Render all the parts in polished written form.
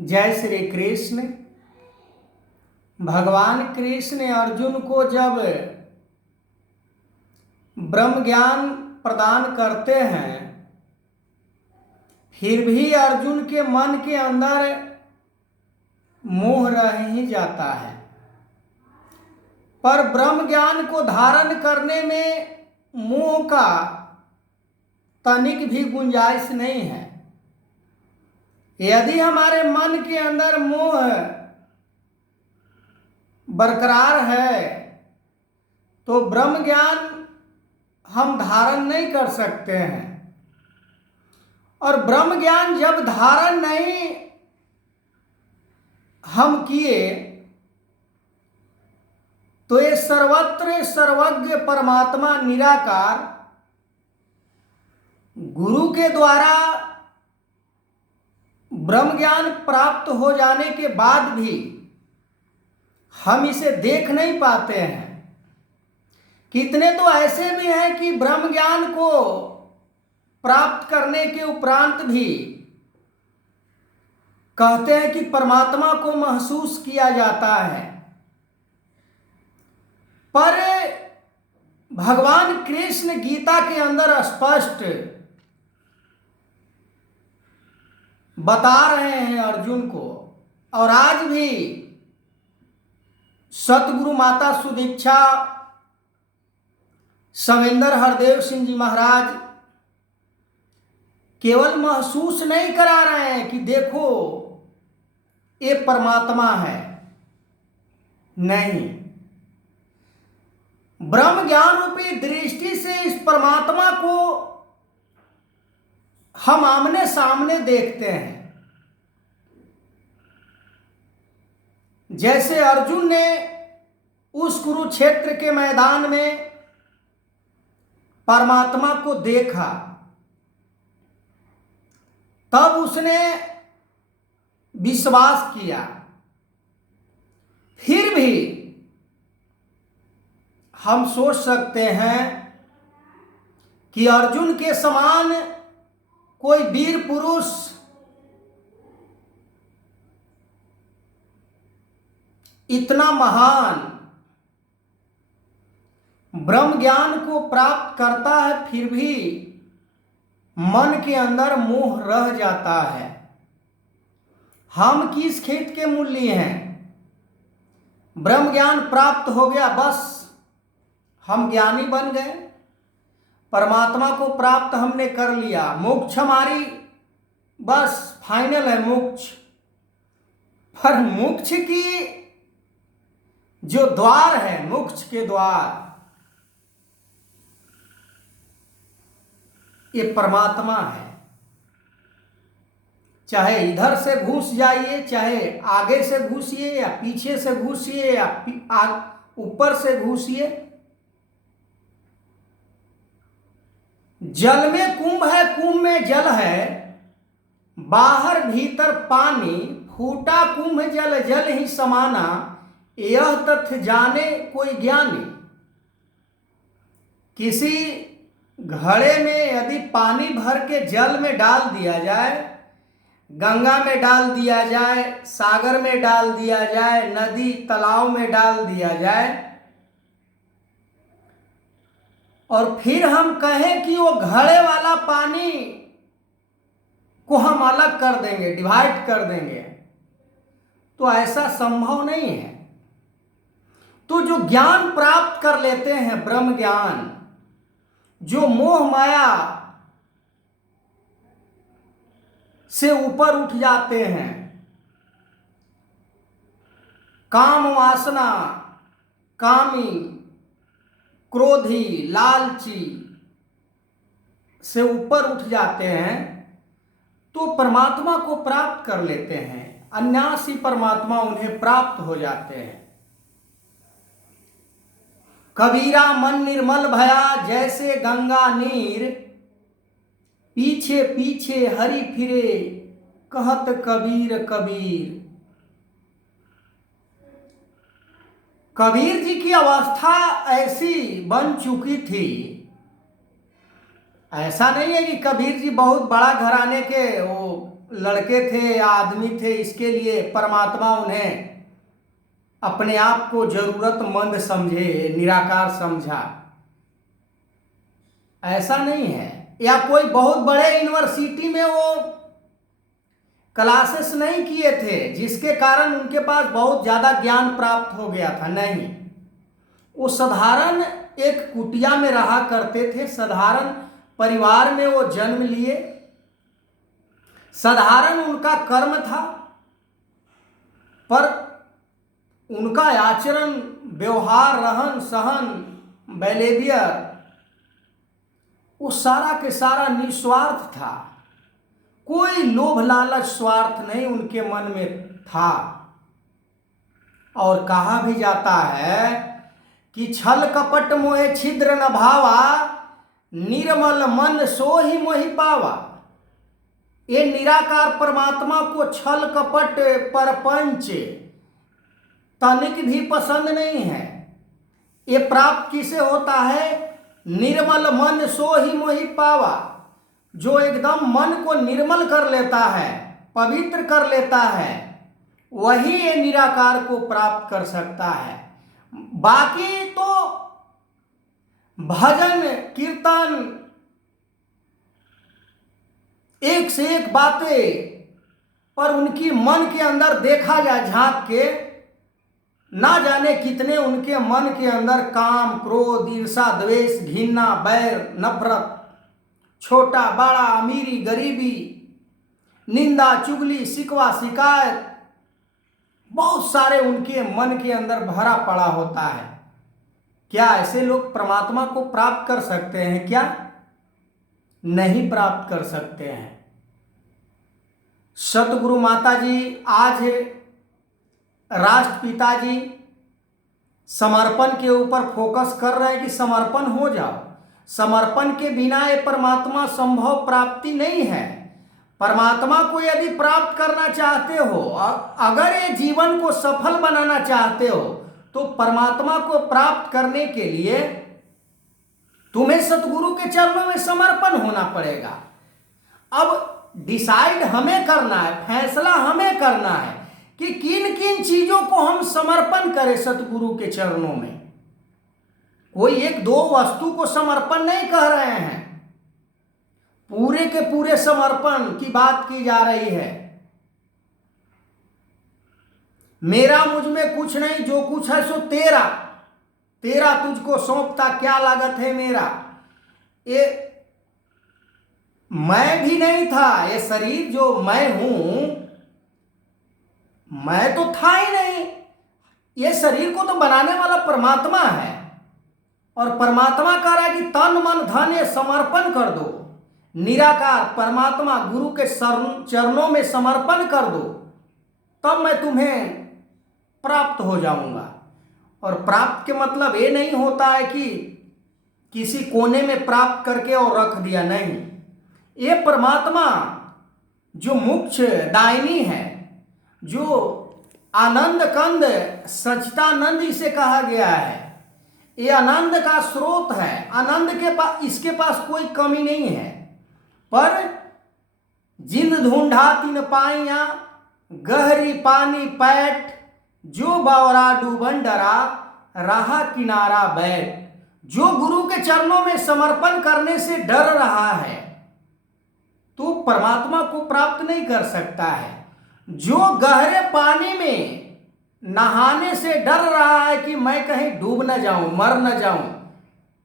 जय श्री कृष्ण। भगवान कृष्ण अर्जुन को जब ब्रह्म ज्ञान प्रदान करते हैं, फिर भी अर्जुन के मन के अंदर मोह रह ही जाता है। पर ब्रह्म ज्ञान को धारण करने में मोह का तनिक भी गुंजाइश नहीं है। यदि हमारे मन के अंदर मोह बरकरार है तो ब्रह्म ज्ञान हम धारण नहीं कर सकते हैं। और ब्रह्म ज्ञान जब धारण नहीं हम किए तो ये सर्वत्र सर्वज्ञ परमात्मा निराकार गुरु के द्वारा ब्रह्म ज्ञान प्राप्त हो जाने के बाद भी हम इसे देख नहीं पाते हैं। कितने तो ऐसे भी हैं कि ब्रह्म ज्ञान को प्राप्त करने के उपरांत भी कहते हैं कि परमात्मा को महसूस किया जाता है। पर भगवान कृष्ण गीता के अंदर स्पष्ट बता रहे हैं अर्जुन को, और आज भी सतगुरु माता सुदीक्षा सवेंद्र हरदेव सिंह जी महाराज केवल महसूस नहीं करा रहे हैं कि देखो ये परमात्मा है, नहीं, ब्रह्म ज्ञान रूपी दृष्टि से इस परमात्मा को हम आमने सामने देखते हैं। जैसे अर्जुन ने उस कुरुक्षेत्र के मैदान में परमात्मा को देखा, तब उसने विश्वास किया। फिर भी हम सोच सकते हैं कि अर्जुन के समान कोई वीर पुरुष इतना महान ब्रह्म ज्ञान को प्राप्त करता है, फिर भी मन के अंदर मोह रह जाता है। हम किस खेत के मूल्य हैं? ब्रह्म ज्ञान प्राप्त हो गया, बस हम ज्ञानी बन गए, परमात्मा को प्राप्त हमने कर लिया, मोक्ष हमारी बस फाइनल है मोक्ष। पर मोक्ष की जो द्वार है, मोक्ष के द्वार, ये परमात्मा है। चाहे इधर से घुस जाइए, चाहे आगे से घुसिए या पीछे से घुसिए या ऊपर से घुसिए, जल में कुंभ है, कुंभ में जल है, बाहर भीतर पानी, फूटा कुंभ जल जल ही समाना, यह तथ्य जाने कोई ज्ञानी। किसी घड़े में यदि पानी भर के जल में डाल दिया जाए, गंगा में डाल दिया जाए, सागर में डाल दिया जाए, नदी तालाब में डाल दिया जाए, और फिर हम कहें कि वो घड़े वाला पानी को हम अलग कर देंगे, डिवाइड कर देंगे, तो ऐसा संभव नहीं है। तो जो ज्ञान प्राप्त कर लेते हैं ब्रह्म ज्ञान, जो मोह माया से ऊपर उठ जाते हैं, काम वासना, कामी, क्रोधी, लालची से ऊपर उठ जाते हैं, तो परमात्मा को प्राप्त कर लेते हैं, अनायासी परमात्मा उन्हें प्राप्त हो जाते हैं। कबीरा मन निर्मल भया जैसे गंगा नीर, पीछे पीछे हरि फिरे कहत कबीर कबीर। कबीर जी की अवस्था ऐसी बन चुकी थी, ऐसा नहीं है कि कबीर जी बहुत बड़ा घराने के वो लड़के थे या आदमी थे, इसके लिए परमात्मा उन्हें अपने आप को जरूरतमंद समझे, निराकार समझा, ऐसा नहीं है। या कोई बहुत बड़े यूनिवर्सिटी में वो क्लासेस नहीं किए थे जिसके कारण उनके पास बहुत ज़्यादा ज्ञान प्राप्त हो गया था, नहीं। वो साधारण एक कुटिया में रहा करते थे, साधारण परिवार में वो जन्म लिए, साधारण उनका कर्म था, पर उनका आचरण, व्यवहार, रहन सहन, बिहेवियर, वो सारा के सारा निस्वार्थ था। कोई लोभ लालच स्वार्थ नहीं उनके मन में था। और कहा भी जाता है कि छल कपट मोहे छिद्र न भावा, निर्मल मन सो ही मोहि पावा। ये निराकार परमात्मा को छल कपट परपंच तनिक भी पसंद नहीं है। ये प्राप्त किसे होता है? निर्मल मन सो ही मोहि पावा। जो एकदम मन को निर्मल कर लेता है, पवित्र कर लेता है, वही ये निराकार को प्राप्त कर सकता है। बाकी तो भजन कीर्तन, एक से एक बातें, पर उनकी मन के अंदर देखा जाए झांक के, ना जाने कितने उनके मन के अंदर काम, क्रोध, ईर्षा, द्वेष, घृणा, बैर, नफरत, छोटा बड़ा, अमीरी गरीबी, निंदा चुगली, शिकवा शिकायत, बहुत सारे उनके मन के अंदर भरा पड़ा होता है। क्या ऐसे लोग परमात्मा को प्राप्त कर सकते हैं? क्या नहीं प्राप्त कर सकते हैं। सतगुरु माता जी आज राष्ट्रपिता जी समर्पण के ऊपर फोकस कर रहे हैं कि समर्पण हो जाओ। समर्पण के बिना ये परमात्मा संभव प्राप्ति नहीं है। परमात्मा को यदि प्राप्त करना चाहते हो, अगर ये जीवन को सफल बनाना चाहते हो, तो परमात्मा को प्राप्त करने के लिए तुम्हें सतगुरु के चरणों में समर्पण होना पड़ेगा। अब डिसाइड हमें करना है, फैसला हमें करना है कि किन किन चीजों को हम समर्पण करें सतगुरु के चरणों में। कोई एक दो वस्तु को समर्पण नहीं कह रहे हैं, पूरे के पूरे समर्पण की बात की जा रही है। मेरा मुझ में कुछ नहीं, जो कुछ है सो तेरा, तेरा तुझको सौंपता क्या लागत है मेरा। ये मैं भी नहीं था, ये शरीर जो मैं हूं, मैं तो था ही नहीं। ये शरीर को तो बनाने वाला परमात्मा है, और परमात्मा कह रहा है कि तन मन धन ये समर्पण कर दो। निराकार परमात्मा गुरु के चरणों में समर्पण कर दो, तब मैं तुम्हें प्राप्त हो जाऊंगा। और प्राप्त के मतलब ये नहीं होता है कि किसी कोने में प्राप्त करके और रख दिया, नहीं। ये परमात्मा जो मुख्य दायिनी है, जो आनंद कंद, सच्चिदानंद इसे कहा गया है, ये आनंद का स्रोत है। आनंद के पास, इसके पास कोई कमी नहीं है। पर जिंद ढूंढा तीन पाइया, गहरी पानी पैठ, जो बावरा डूबन डरा, रहा किनारा बैठ। जो गुरु के चरणों में समर्पण करने से डर रहा है, तो परमात्मा को प्राप्त नहीं कर सकता है। जो गहरे पानी में नहाने से डर रहा है कि मैं कहीं डूब न जाऊं, मर न जाऊं,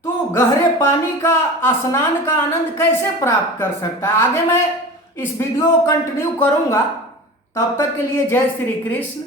तो गहरे पानी का स्नान का आनंद कैसे प्राप्त कर सकता है? आगे मैं इस वीडियो को कंटिन्यू करूंगा। तब तक के लिए जय श्री कृष्ण।